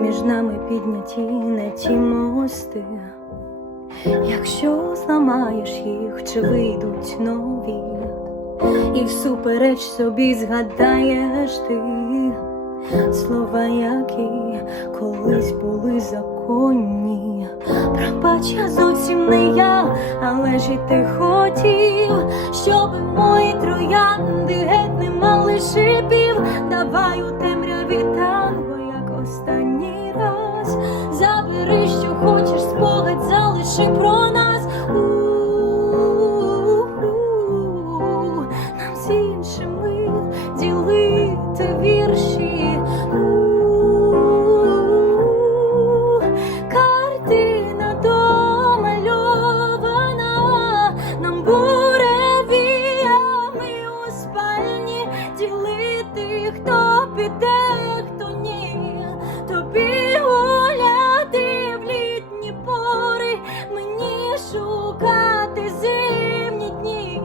між нами підняті не ті мости. Якщо зламаєш їх, чи вийдуть нові, і всупереч собі згадаєш ти слова, які колись були законні. Пробач, я зовсім не я, але ж і ти хотів, щоб мої троянди геть не мали шипів. Давай у темряві спогад про нас. У-у-у. Нам з іншими ділити вірші. У-у-у. Картина домальована, нам буревіями у спальні ділити, хто піде, шукати зимні дні,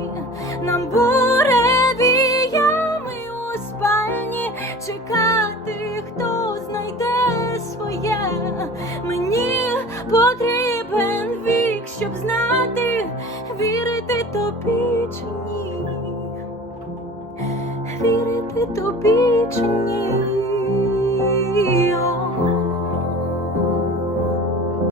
нам буревіями у спальні чекати, хто знайде своє, мені потрібен вік, щоб знати, вірити тобі чи ні, вірити тобі чи ні.